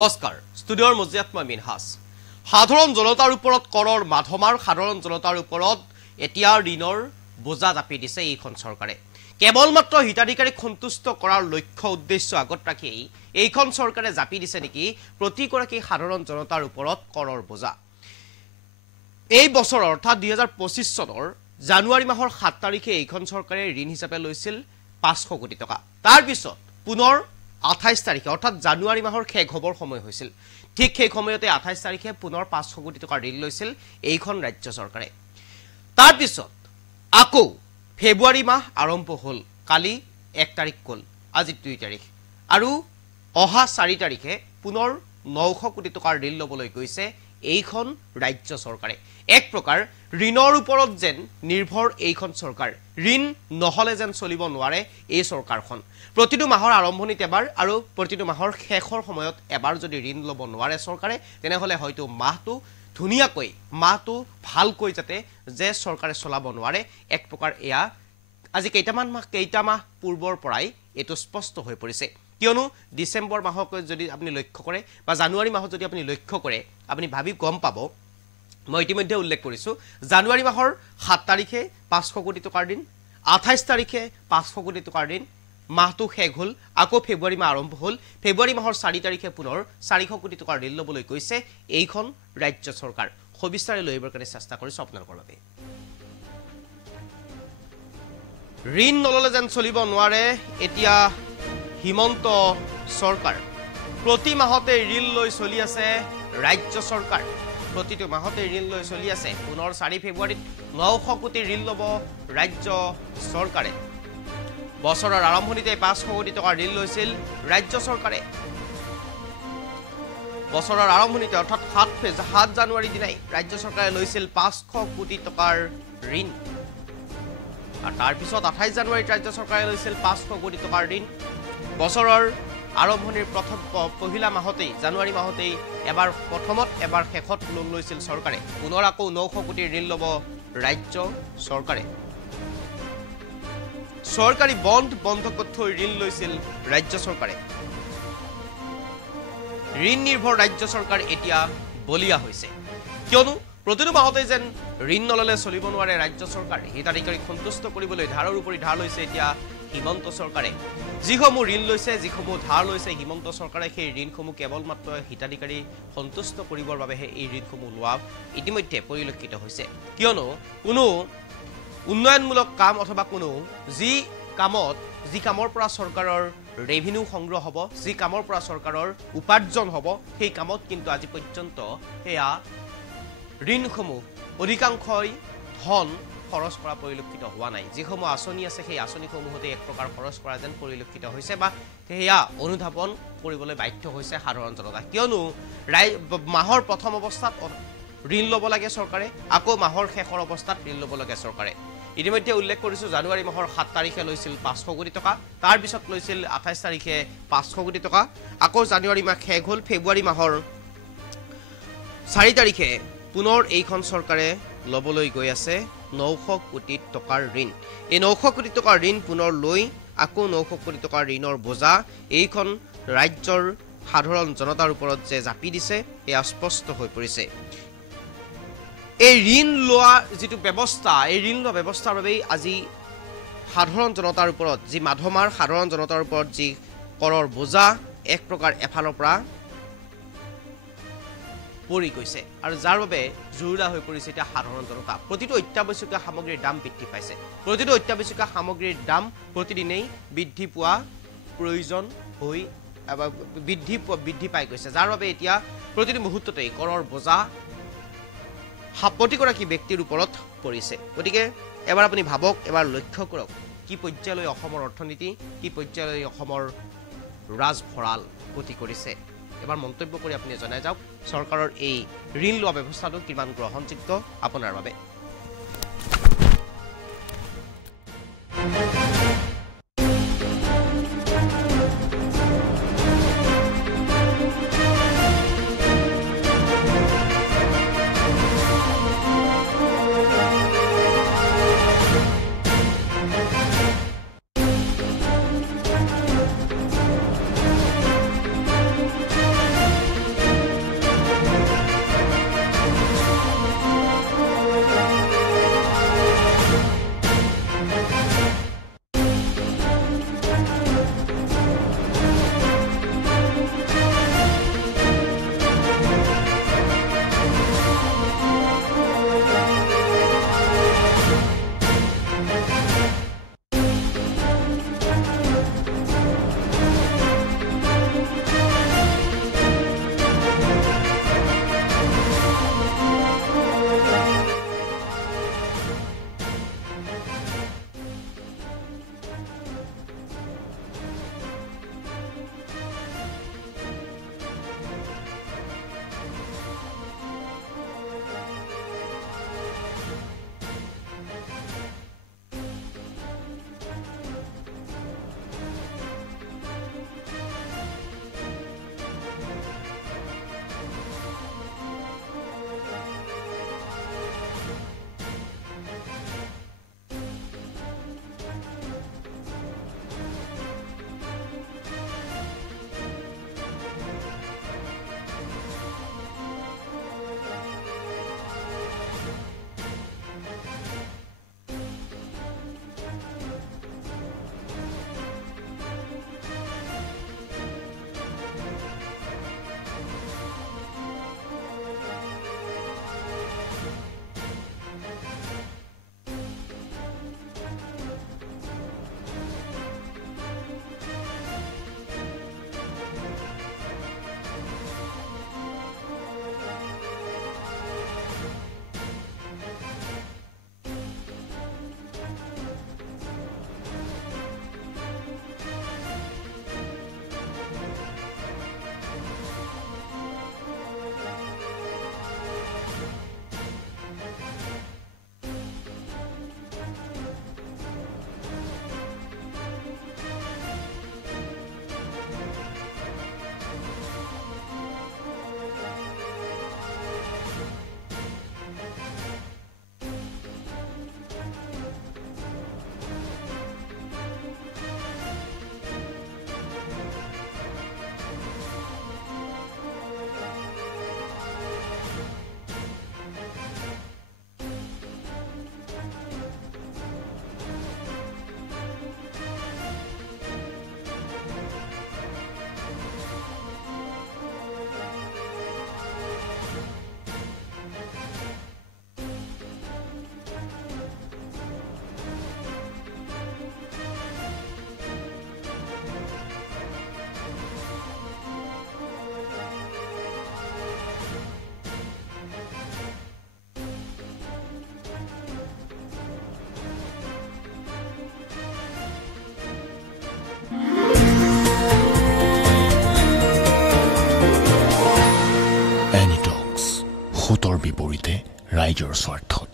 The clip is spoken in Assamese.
নমস্কাৰ ষ্টুডিঅ'ৰ মজিয়াত মই মিনহাস সাধাৰণ জনতাৰ ওপৰত কৰৰ মাধমাৰ সাধাৰণ জনতাৰ ওপৰত এতিয়া ঋণৰ বোজা জাপি দিছে এইখন চৰকাৰে কেৱল মাত্ৰ হিতাধিকাৰীক সন্তুষ্ট কৰাৰ লক্ষ্য উদ্দেশ্য আগত ৰাখি এইখন চৰকাৰে জাপি দিছে নেকি প্ৰতিগৰাকী সাধাৰণ জনতাৰ ওপৰত কৰৰ বোজা এই বছৰ অৰ্থাৎ 2025 চনৰ জানুৱাৰী মাহৰ 7 তাৰিখে এইখন চৰকাৰে ঋণ হিচাপে লৈছিল 500 কোটি টকা তাৰ পিছত পুনৰ 28 তাৰিখে অৰ্থাৎ জানুৱাৰী মাহৰ শেষ হবৰ সময় হৈছিল ঠিক সেই সময়তে 28 তাৰিখে পুনৰ 500 কোটি টকা ঋণ লৈছিল এইখন ৰাজ্য চৰকাৰে তাৰ পিছত আকৌ ফেব্ৰুৱাৰী মাহ আৰম্ভ হল কালি 1 তাৰিখ গল আজি 2 তাৰিখ আৰু অহা 4 তাৰিখে পুনৰ 900 কোটি টকাৰ ঋণ লবলৈ গৈছে এইখন ৰাজ্য চৰকাৰে এক প্ৰকাৰ ঋণৰ ওপৰত যেন নিৰ্ভৰ এইখন চৰকাৰ ঋণ নহলে যেন চলিব নোৱাৰে এই চৰকাৰখন প্ৰতিটো মাহৰ আৰম্ভণিত এবাৰ আৰু প্ৰতিটো মাহৰ শেষৰ সময়ত এবাৰ যদি ঋণ লব নোৱাৰে চৰকাৰে তেনেহলে হয়তো মাহটো ধুনিয়াকৈ মাহটো ভালকৈ যাতে যে চৰকাৰে চলাব নোৱাৰে এক প্ৰকাৰ এয়া আজি কেইটা মাহ পূৰ্বৰ পৰাই এটো স্পষ্ট হৈ পৰিছে কিয়নো ডিসেম্বৰ মাহক যদি আপুনি লক্ষ্য কৰে বা জানুৱাৰী মাহত যদি আপুনি লক্ষ্য কৰে আপুনি ভাবি গম পাব মই ইতিমধ্যে উল্লেখ কৰিছো জানুৱাৰী মাহৰ 7 তাৰিখে 500 কোটি টকাৰ ঋণ 28 তাৰিখে 500 কোটি টকাৰ ঋণ মাহটো শেষ হল আকৌ ফেব্ৰুৱাৰী মাহ আৰম্ভ হল ফেব্ৰুৱাৰী মাহৰ 4 তাৰিখে পুনৰ 400 কোটি টকাৰ ঋণ লবলৈ গৈছে এইখন ৰাজ্য চৰকাৰ খবিস্তাৰে লৈবৰ কাৰণে চেষ্টা কৰিছো আপোনালোকৰ বাবে ঋণ নললে যেন চলিব নোৱাৰে এতিয়া হিমন্ত চৰকাৰ প্ৰতি মাহতে ঋণ লৈ চলি আছে ৰাজ্য চৰকাৰ প্ৰতিটো মাহতে ঋণ লৈ চলি আছে পুনৰ 4 ফেব্ৰুৱাৰীত 900 কোটি ঋণ লব ৰাজ্য চৰকাৰে বছৰৰ আৰম্ভণিতে 500 কোটি টকা ঋণ লৈছিল ৰাজ্য চৰকাৰে বছৰৰ আৰম্ভণিতে অৰ্থাৎ 7 জানুৱাৰী দিনাই ৰাজ্য চৰকাৰে লৈছিল 500 কোটি টকাৰ ঋণ আৰু তাৰ পিছত 28 জানুৱাৰীত ৰাজ্য চৰকাৰে লৈছিল 500 কোটি টকাৰ ঋণ বছৰৰ আৰম্ভণিৰ প্ৰথম পহিলা মাহতেই জানুৱাৰী মাহতেই এবাৰ প্ৰথমত এবাৰ শেষত লোন লৈছিল চৰকাৰে পুনৰ আকৌ 900 কোটি ঋণ লব ৰাজ্য চৰকাৰে সৰকাৰি বন্ড বন্ধকত থৈ ঋণ লৈছিল ৰাজ্য চৰকাৰে ঋণ নিৰ্ভৰ ৰাজ্য চৰকাৰ এতিয়া বলিয়া হৈছে কিয়নো প্ৰতিটো মাহতে যেন ঋণ নললে চলিব নোৱাৰে ৰাজ্য চৰকাৰ হিতাধিকাৰীক সন্তুষ্ট কৰিবলৈ ধাৰৰ উপৰি ধাৰ লৈছে এতিয়া হিমন্ত চৰকাৰে যিসমূহ ঋণ লৈছে যিসমূহ ধাৰ লৈছে হিমন্ত চৰকাৰে সেই ঋণসমূহ কেৱল মাত্ৰ হিতাধিকাৰী সন্তুষ্ট কৰিবৰ বাবেহে এই ঋণসমূহ লোৱা ইতিমধ্যে পৰিলক্ষিত হৈছে কিয়নো কোনো উন্নয়নমূলক কাম অথবা কোনো যি কামৰ পৰা চৰকাৰৰ ৰেভিনিউ সংগ্ৰহ হ'ব যি কামৰ পৰা চৰকাৰৰ উপাৰ্জন হ'ব সেই কামত কিন্তু আজি পৰ্যন্ত হেয়া ঋণসমূহ অধিকাংশই ধন খৰচ কৰা পৰিলক্ষিত হোৱা নাই যিসমূহ আঁচনি আছে সেই আঁচনিসমূহতে এক প্ৰকাৰ খৰচ কৰা যেন পৰিলক্ষিত হৈছে বা হেয়া অনুধাৱন কৰিবলৈ বাধ্য হৈছে সাধাৰণ জনতা কিয়নো মাহৰ প্ৰথম অৱস্থাত ঋণ লব লাগে চৰকাৰে আকৌ মাহৰ শেষৰ অৱস্থাত ঋণ লব লাগে চৰকাৰে ইতিমধ্যে উল্লেখ কৰিছো জানুৱাৰী মাহৰ 7 তাৰিখে লৈছিল 500 কোটি টকা তাৰ পিছত লৈছিল 28 তাৰিখে 500 কোটি টকা আকৌ জানুৱাৰী মাহ শেষ হল ফেব্ৰুৱাৰী মাহৰ 4 তাৰিখে পুনৰ এইখন চৰকাৰে লবলৈ গৈ আছে 900 কোটি টকাৰ ঋণ এই 900 কোটি টকাৰ ঋণ পুনৰ লৈ আকৌ 900 কোটি টকাৰ ঋণৰ বোজা এইখন ৰাজ্যৰ সাধাৰণ জনতাৰ ওপৰত যে জাপি দিছে এয়া স্পষ্ট হৈ পৰিছে এই ঋণ লোৱা যেটো ব্যৱস্থা এই ঋণ লোৱা ব্যৱস্থাৰ বাবে আজি সাধাৰণ জনতাৰ ওপৰত যি মাধমাৰ সাধাৰণ জনতাৰ ওপৰত যি কৰৰ বোজা এক প্ৰকাৰ এফালৰ পৰা পৰি গৈছে আৰু যাৰ বাবে জুৰুলা হৈ পৰিছে এটা সাধাৰণ জনতা প্ৰতিটো অত্যাৱশ্যকীয় সামগ্ৰীৰ দাম বৃদ্ধি পাইছে প্ৰতিটো অত্যাৱশ্যকীয় সামগ্ৰীৰ দাম প্ৰতিদিনেই বৃদ্ধি পোৱা প্ৰয়োজন হৈ বৃদ্ধি পাই গৈছে যাৰ বাবে এতিয়া প্ৰতিটো মুহূৰ্ততে কৰৰ বোজা প্ৰতিগৰাকী ব্যক্তিৰ ওপৰত পৰিছে গতিকে এবাৰ আপুনি ভাবক এবাৰ লক্ষ্য কৰক কি পৰ্যায়লৈ অসমৰ অৰ্থনীতি কি পৰ্যায়লৈ অসমৰ ৰাজভৰাল গতি কৰিছে এবাৰ মন্তব্য কৰি আপুনি জনাই যাওক চৰকাৰৰ এই ঋণ লোৱা ব্যৱস্থাটো কিমান গ্ৰহণযোগ্য আপোনাৰ বাবে ৰাইজৰ স্বাৰ্থত।